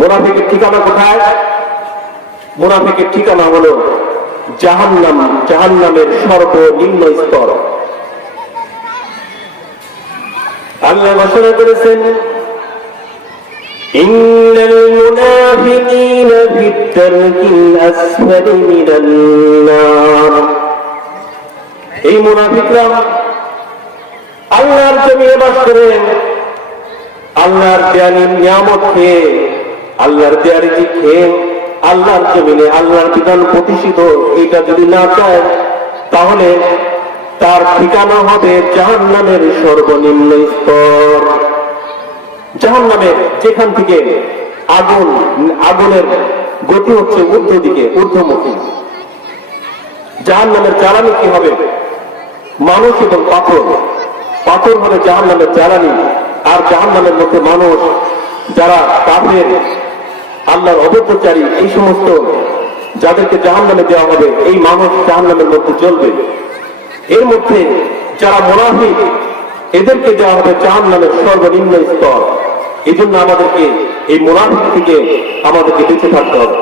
মুনাফিকের ঠিকানা কোথায়? মুনাফিকের ঠিকানা হলো জাহান্নাম, জাহান্নামের সর্বনিম্ন স্তর। আল্লাহ ঘোষণা করেছেন, ইন্নাল মুনাফিকিনা ফিদ দারকিল আসফালি মিনান নার। এই মুনাফিকরা আল্লাহর জমিনে বাস করে, আল্লাহর দেয়া নিয়ামত খেয়ে, আল্লাহর দেয়া রিজিক খেয়ে, আল্লাহর জমিনে আল্লাহর বিধান প্রতিষ্ঠিত এটা যদি না চায়, তাহলে তার ঠিকানা হবে জাহান্নামের সর্বনিম্ন স্তর। জাহান্নামের যেখান থেকে আগুনের গতি হচ্ছে ঊর্ধ্ব দিকে, ঊর্ধ্বমুখী। জাহান্নামের জ্বালানি কি হবে? মানুষ এবং পাথর। পাথর হবে জাহান্নামের জ্বালানি, আর জাহান্নামের মধ্যে মানুষ, যারা কাফের, আল্লাহর অবৈধচারী, এই সমস্ত যাদেরকে জাহান্নামে দেওয়া হবে, এই মানুষ জাহান্নামের মধ্যে জ্বলবে। এর মধ্যে যারা মুনাফিক, এদেরকে দেওয়া হবে জাহান্নামের সর্বনিম্ন স্তর। এই জন্য আমাদেরকে এই মুনাফিক থেকে আমাদেরকে বেঁচে থাকতে হবে।